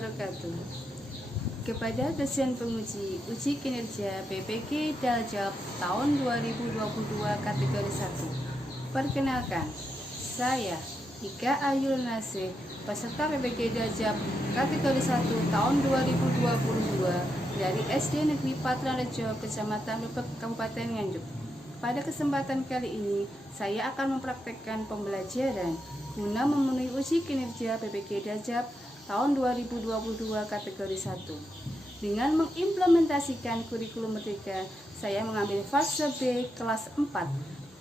wabarakatuh. Kepada dosen penguji uji kinerja BPK Daljab tahun 2022 kategori 1. Perkenalkan, saya Ika Ayul Nasih, peserta BPK Daljab kategori 1 tahun 2022 dari SD Negeri Patrarejo, Kecamatan Lebek, Kabupaten Nganjuk. Pada kesempatan kali ini, saya akan mempraktekkan pembelajaran guna memenuhi uji kinerja BPK Daljab tahun 2022 kategori 1. Dengan mengimplementasikan kurikulum merdeka, saya mengambil fase B kelas 4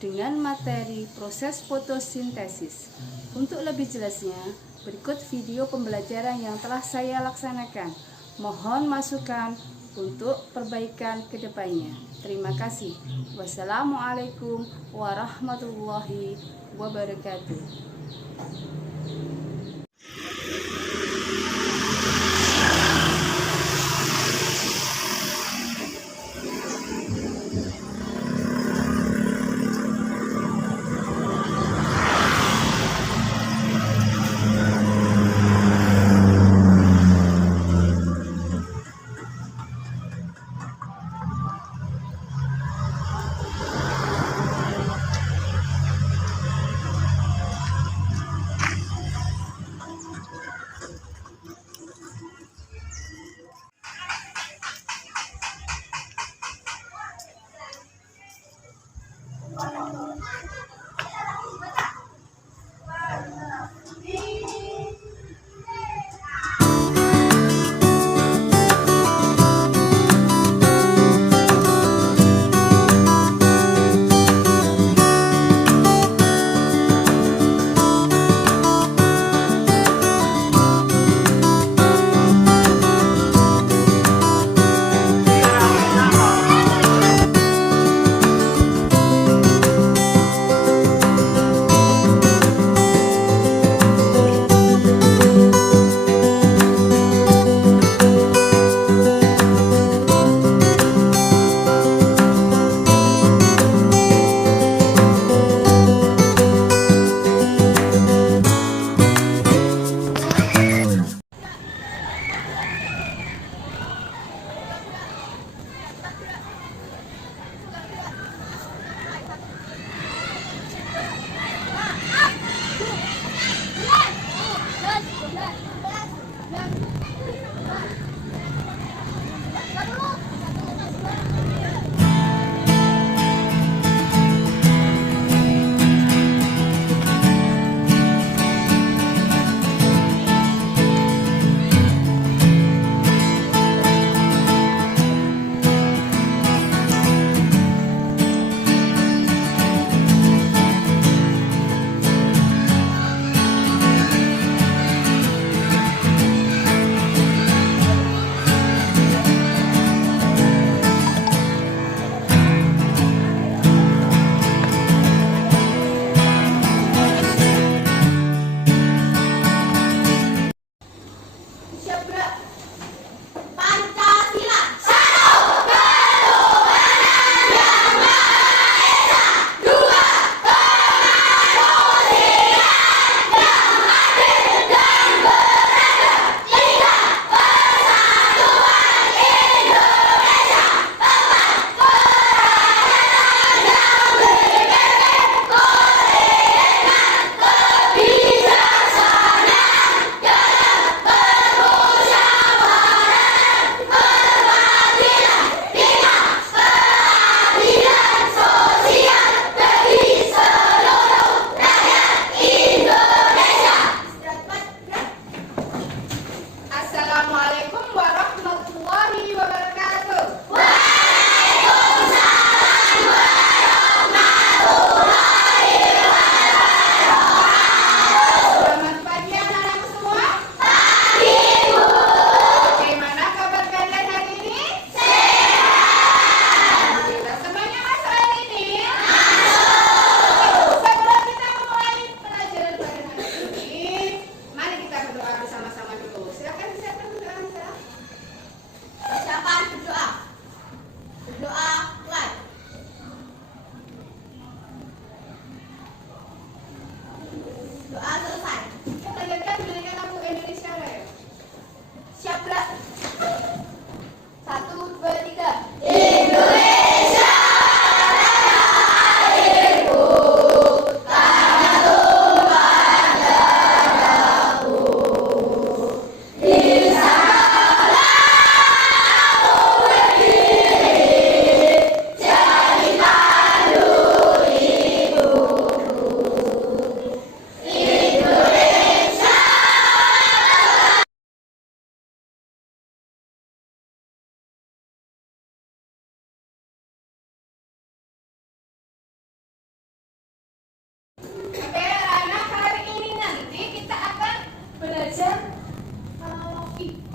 dengan materi proses fotosintesis. Untuk lebih jelasnya, berikut video pembelajaran yang telah saya laksanakan. Mohon masukan untuk perbaikan ke depannya. Terima kasih. Wassalamualaikum warahmatullahi wabarakatuh.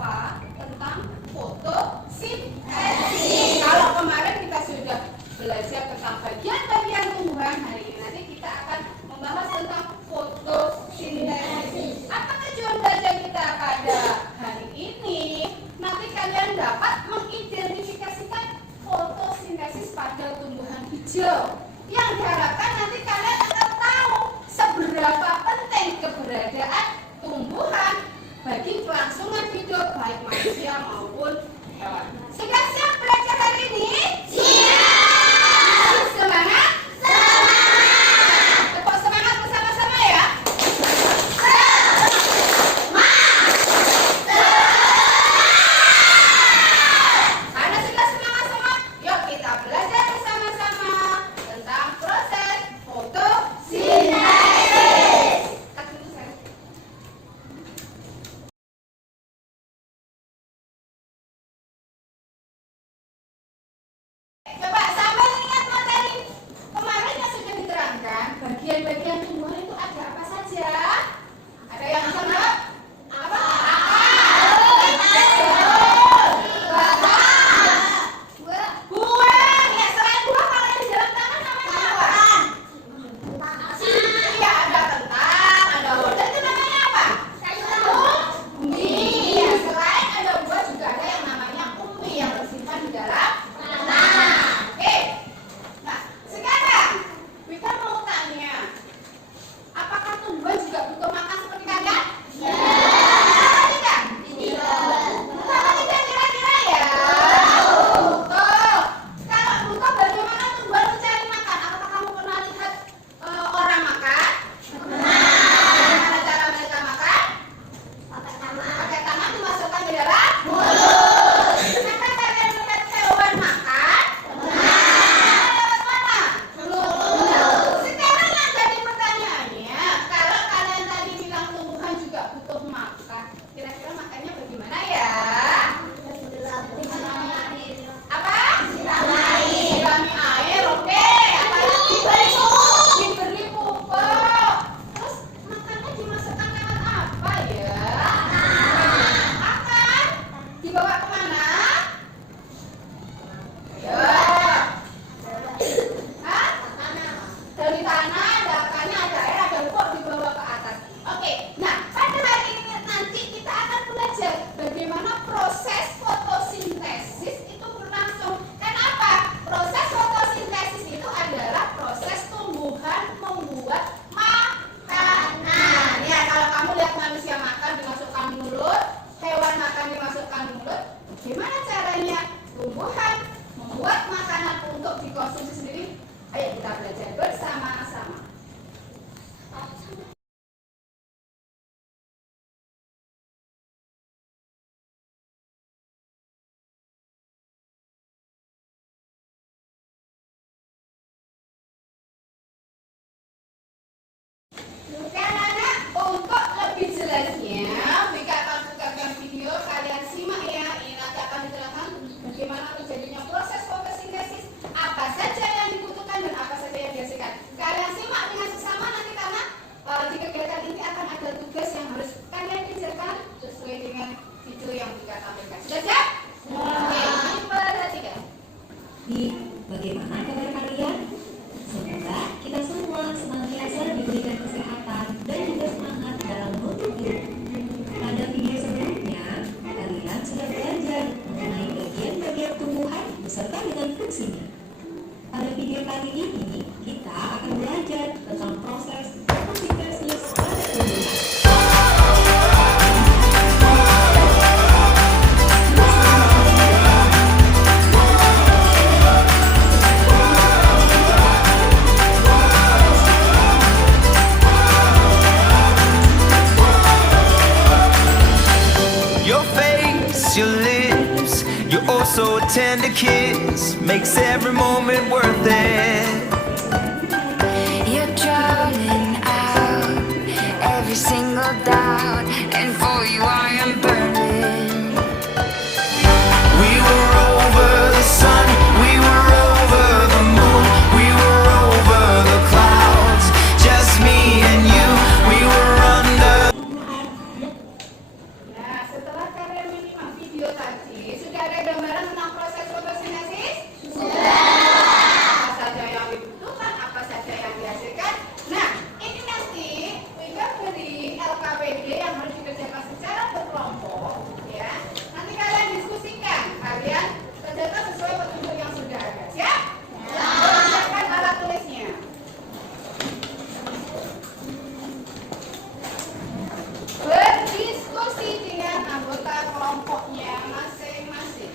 lupa tentang fotosintesis. Kalau kemarin kita sudah belajar tentang bagian-bagian tumbuhan, hari ini nanti kita akan membahas tentang fotosintesis. Apa tujuan belajar kita pada hari ini? Nanti kalian dapat mengidentifikasikan fotosintesis pada tumbuhan hijau. Yang diharapkan nanti kalian akan tahu seberapa penting keberadaan tumbuhan bagi kelangsungan hidup baik manusia maupun hewan. Sudah siap belajar hari ini? Siap! Semangat? Semangat! Tepuk semangat bersama-sama ya. Karena sudah semangat semua, yuk kita belajar bersama-sama tentang proses fotosintesis. Coba sambil ingat materi kemarin yang sudah diterangkan, bagian-bagian tumbuhan itu ada apa saja? Ada yang sama? Apa? Buah. Ya, selain buah kalau yang di dalam tangan namanya apa? Iya, ada kentang, ada hoden, itu namanya apa? Umbi. Ya, selain ada buah juga ada yang namanya umbi yang tersimpan di dalam tanah. Oke. Nah, sekarang kita mau tanya, apakah tumbuhan juga butuh makan seperti kalian? Iya. Tidak? Iya. Kenapa tidak kira-kira ya? Butuh. Kalau butuh, bagaimana tumbuhan mencari makan? Apakah kamu pernah lihat orang makan? Bagaimana cara mereka makan? Pakai tangan dimasukkan ke dalam mulut. Pernah kalian melihat hewan makan? Lewat mana? Mulut. Sekarang yang jadi pertanyaannya, kalau kalian tadi bilang tumbuhan juga butuh makan, kira-kira makannya bagaimana ya? Apa? Sirami air, oke. Apalagi? Diberi pupuk. Terus makannya dimasukkan lewat apa ya? Akan dibawa kemana? Ya. Hah? Dari tanah, ada akannya, ada air, ada pupuk dibawa ke atas. Oke, nah pada hari ini nanti kita akan belajar bagaimana proses fotosintesis itu berlangsung. Kenapa? Proses fotosintesis itu adalah proses tumbuhan membuat makanan. Ya, kalau kamu lihat manusia makan dimasukkan mulut, hewan makan dimasukkan mulut, gimana caranya tumbuhan membuat makanan untuk dikonsumsi sendiri? Ayo kita belajar bersama-sama. Anak-anak, untuk lebih jelasnya, Bika akan bukakan video, kalian simak ya. Ini nanti akan dijelaskan bagaimana terjadinya proses fotosintesis, apa saja yang dibutuhkan dan apa saja yang dihasilkan. Kalian simak dengan sesama nanti karena di kegiatan ini akan ada tugas yang harus kalian kerjakan sesuai dengan video yang Bika tampilkan. Sudah siap? Oke, diperhatikan. Bagaimana kabar kalian? Semoga kita semua senantiasa diberikan kesehatan dan juga semangat dalam menuntut hidup. Pada video sebelumnya, kalian sudah belajar mengenai bagian-bagian tumbuhan beserta dengan fungsinya. Pada video kali ini, kita akan belajar tentang proses fotosintesis pada tumbuhan. Your face, your lips, your oh so tender kiss makes every moment worth it. You're drowning out every single doubt, and for you I am burning. We were over the sun, we were over the moon, we were over the clouds, just me and you, we were under. Nah, setelah kalian menyimak hijau tadi, sudah ada gambaran tentang proses fotosintesis? Apa saja yang dibutuhkan, apa saja yang dihasilkan. Nah, ini nanti juga beri LKPD yang harus dikerjakan secara berkelompok, ya. Nanti kalian diskusikan, kalian kerjakan sesuai petunjuk yang sudah ada, siap? Siapkan alat tulisnya. Berdiskusi dengan anggota kelompoknya masing-masing.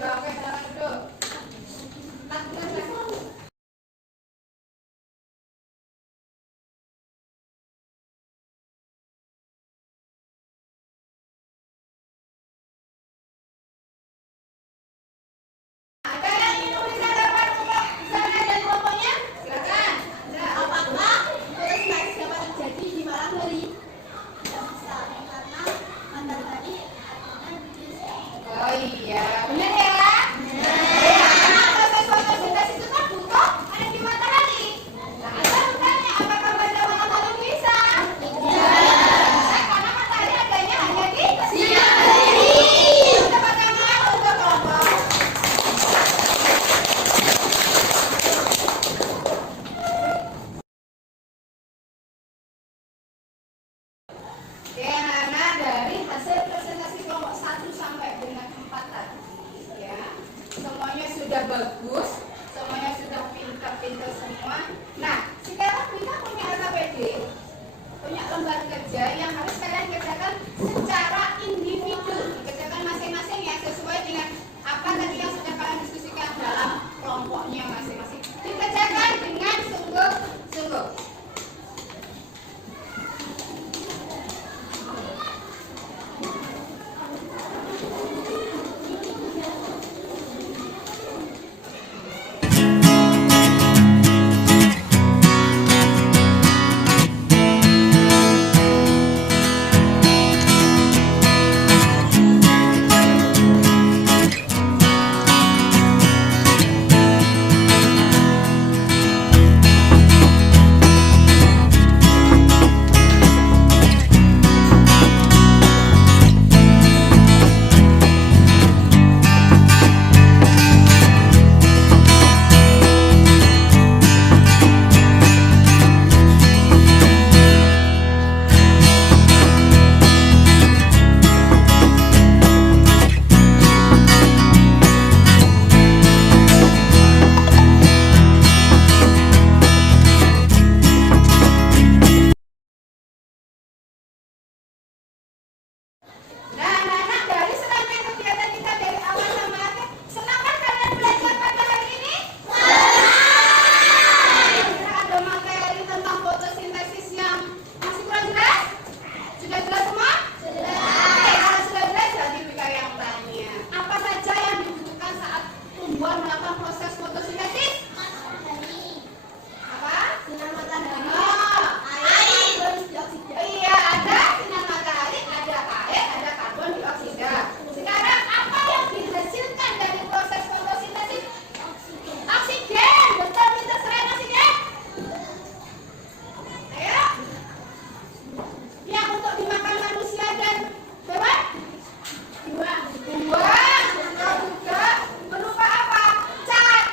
Udah, oke, silakan duduk. Ada yang ingin tulisan dapat sana dan kelompoknya? Silakan. Apakah tulis baris dapat terjadi di malam hari? Karena matahari Oh iya, benar ya? Ya, karena proses fotosintesis itu kan butuh ada di matahari. Nah, ada bukannya apakah pada malam hari bisa? Tidak. Karena matahari adanya hanya di siang hari. Dapat yang mana untuk kelompok? Oke, anak-anak, dari hasil presentasi kelompok 1 sampai dengan 4 tadi ya, semuanya sudah bagus, semuanya sudah pintar-pintar semua. Nah, sekarang kita punya LKPD, punya lembar kerja yang harus kalian kerjakan secara individu, dikerjakan masing-masing ya, sesuai dengan apa tadi yang sudah kalian diskusikan dalam kelompoknya masing-masing. Dikerjakan dengan sungguh-sungguh. Nah, anak-anak, dari serangkaian kegiatan kita dari awal sampai akhir, senang kan kalian belajar pada hari ini? Kira ada materi tentang fotosintesis yang masih kurang jelas? Sudah jelas semua? Sudah. Oke, kalau sudah jelas, jadi Bika yang tanya. Apa saja yang dibutuhkan saat tumbuhan melakukan proses fotosintesis? Apa? sinar matahari, Oh, air, bonus dioksida. iya, ada sinar matahari, ada air, ada karbon dioksida. Sekarang apa yang dihasilkan dari proses fotosintesis? Oksigen. Betul, pintar keren oksigen. Ayo. Yang untuk dimakan manusia dan hewan? Buah. Buah. Betul juga. Berupa apa? Cat.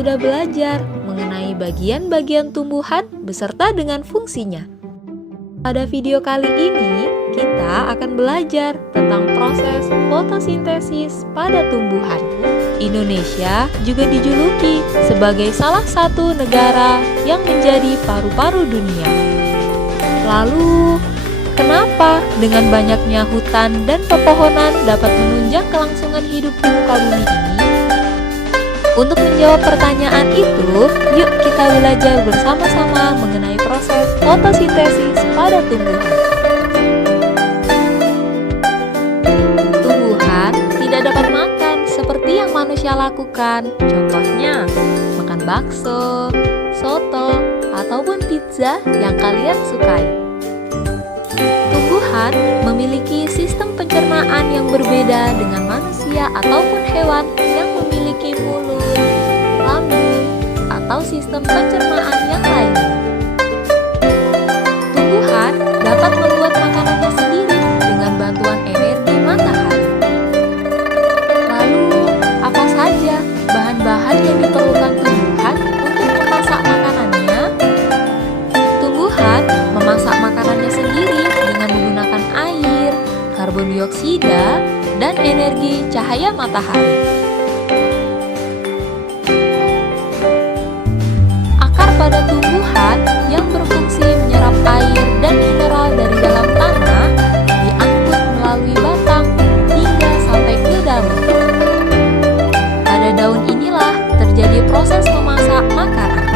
sudah belajar mengenai bagian-bagian tumbuhan beserta dengan fungsinya. Pada video kali ini, kita akan belajar tentang proses fotosintesis pada tumbuhan. Indonesia juga dijuluki sebagai salah satu negara yang menjadi paru-paru dunia. Lalu, kenapa dengan banyaknya hutan dan pepohonan dapat menunjang kelangsungan hidup di muka bumi ini? Untuk menjawab pertanyaan itu, yuk kita belajar bersama-sama mengenai proses fotosintesis pada tumbuhan. Tumbuhan tidak dapat makan seperti yang manusia lakukan. Contohnya, makan bakso, soto, ataupun pizza yang kalian sukai. Tumbuhan memiliki sistem pencernaan yang berbeda dengan manusia ataupun hewan yang memiliki mulut, lambung, atau sistem pencernaan yang lain. Tumbuhan dapat membuat makanannya sendiri dengan bantuan energi matahari. Lalu, apa saja bahan-bahan yang diperlukan tumbuhan untuk memasak makanannya? Tumbuhan memasak makanannya sendiri dengan menggunakan air, karbon dioksida, dan energi cahaya matahari. Akar pada tumbuhan yang berfungsi menyerap air dan mineral dari dalam tanah diangkut melalui batang hingga sampai ke daun. Pada daun inilah terjadi proses memasak makanan.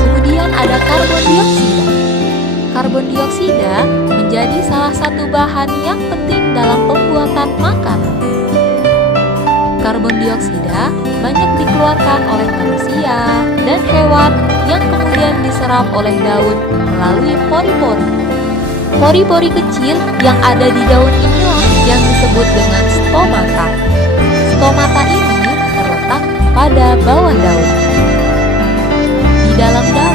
Kemudian ada karbon dioksida. Karbon dioksida menjadi salah satu bahan yang penting dalam pembuatan makanan. Karbon dioksida banyak dikeluarkan oleh manusia dan hewan yang kemudian diserap oleh daun melalui pori-pori. Pori-pori kecil yang ada di daun inilah yang disebut dengan stomata. Stomata ini terletak pada bawah daun. Di dalam daun